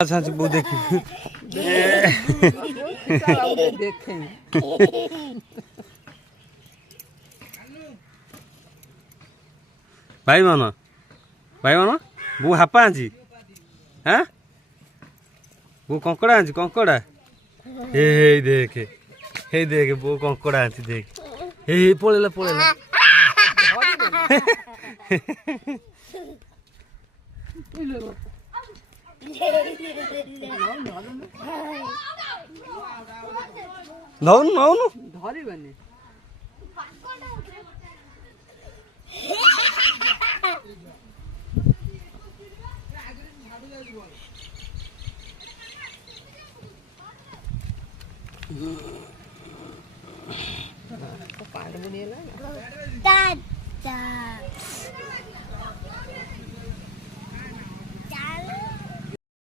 अच्छा वो देखिए भाई मानो वो हापा आँची हाँ वो कंकड़ा आँची कंकड़ा हे देखे वो कंकड़ा आँची देख हे पळेला नौनु धरिबनी Dada.